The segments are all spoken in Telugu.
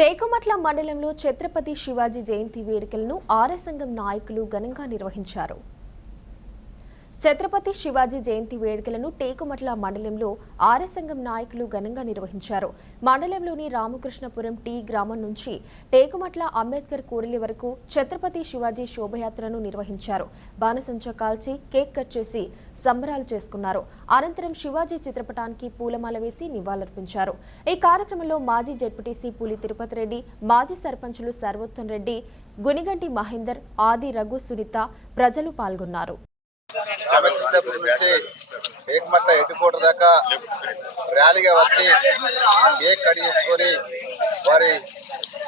టేకుమట్ల మండలంలో ఛత్రపతి శివాజీ జయంతి వేడుకలను ఆర్ఎస్ సంఘం నాయకులు ఘనంగా నిర్వహించారు. ఛత్రపతి శివాజీ జయంతి వేడుకలను టేకుమట్ల మండలంలో ఆర్ఎస్ సంఘం నాయకులు ఘనంగా నిర్వహించారు. మండలంలోని రామకృష్ణపురం టీ గ్రామం నుంచి టేకుమట్ల అంబేద్కర్ కూడలి వరకు ఛత్రపతి శివాజీ శోభయాత్రను నిర్వహించారు. బాణసంచా కాల్చి కేక్ కట్ చేసి సంబరాలు చేసుకున్నారు. అనంతరం శివాజీ చిత్రపటానికి పూలమాల వేసి నివాళులర్పించారు. ఈ కార్యక్రమంలో మాజీ జెడ్పీటీసీ పులి తిరుపతి రెడ్డి, మాజీ సర్పంచులు సర్వోత్తమ్ రెడ్డి, గునిగంటి మహేందర్, ఆది రఘు, సునీత ప్రజలు పాల్గొన్నారు. రామకృష్ణపురం నుంచి టేకుమట్ల ఎటుకోట దాకా ర్యాలీగా వచ్చి కేక్ కట్ చేసుకొని వారి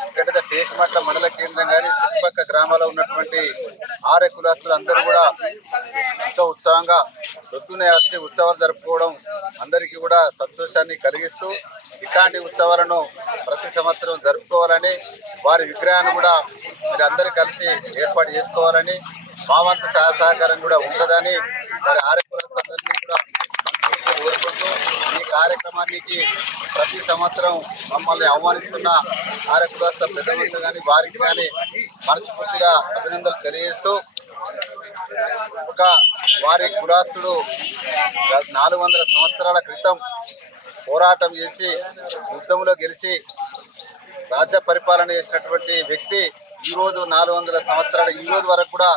ఇక్కడ టేకుమట్ల మండల కేంద్రం కానీ చుట్టుపక్కల గ్రామాల్లో ఉన్నటువంటి ఆర్య కులాస్తులు అందరూ కూడా ఎంతో ఉత్సాహంగా పొద్దున్నే వచ్చి ఉత్సవాలు జరుపుకోవడం అందరికీ కూడా సంతోషాన్ని కలిగిస్తూ ఇట్లాంటి ఉత్సవాలను ప్రతి సంవత్సరం జరుపుకోవాలని, వారి విగ్రహాన్ని కూడా మీరందరూ కలిసి ఏర్పాటు చేసుకోవాలని, మా వంతు సహకారం కూడా ఉంటుందని మరి ఆర్య కులాస్తులందరినీ కూడా కోరుకుంటూ ఈ కార్యక్రమానికి ప్రతి సంవత్సరం మమ్మల్ని ఆహ్వానిస్తున్న ఆర్య కులాస్తుల పెద్దలు కానీ వారికి కానీ మనస్ఫూర్తిగా అభినందనలు తెలియజేస్తూ, ఒక వారి కులాస్తుడు 400 సంవత్సరాల క్రితం పోరాటం చేసి యుద్ధంలో గెలిచి రాజ్య పరిపాలన చేసినటువంటి వ్యక్తి ఈరోజు 400 సంవత్సరాల ఈ రోజు వరకు కూడా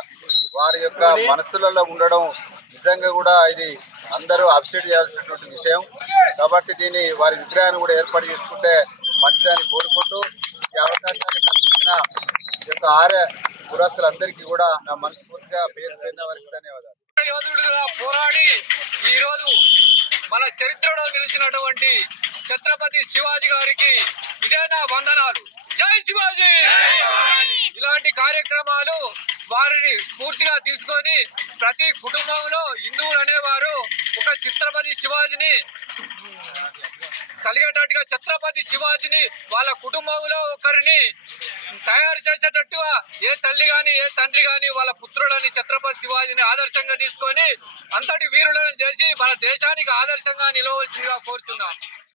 వారి యొక్క మనస్సులలో ఉండడం నిజంగా కూడా ఇది అందరూ అప్సెట్ చేయాల్సినటువంటి విషయం. కాబట్టి దీన్ని వారి విగ్రహాన్ని కూడా ఏర్పాటు చేసుకుంటే మంచిదని కోరుకుంటూ ఈ అవకాశాన్ని కల్పించిన ఈ యొక్క ఆర్య కులాస్తులందరికీ కూడా నా మనస్ఫూర్తిగా పేరు పేరున వారికి ధన్యవాదాలు. యోధుడుగా పోరాడి ఈరోజు మన చరిత్రలో నిలిచినటువంటి ఛత్రపతి శివాజీ గారికి ఇదే నా వందనాలు. జై శివాజీ. ఇలాంటి కార్యక్రమాలు వారిని పూర్తిగా తీసుకొని ప్రతి కుటుంబంలో హిందువులు అనేవారు ఒక ఛత్రపతి శివాజీని కలిగేటట్టుగా ఛత్రపతి శివాజీని వాళ్ళ కుటుంబంలో ఒకరిని తయారు చేసేటట్టుగా ఏ తల్లి కానీ ఏ తండ్రి కానీ వాళ్ళ పుత్రులని ఛత్రపతి శివాజీని ఆదర్శంగా తీసుకొని అంతటి వీరులను చేసి మన దేశానికి ఆదర్శంగా నిలవలసిందిగా కోరుతున్నాం.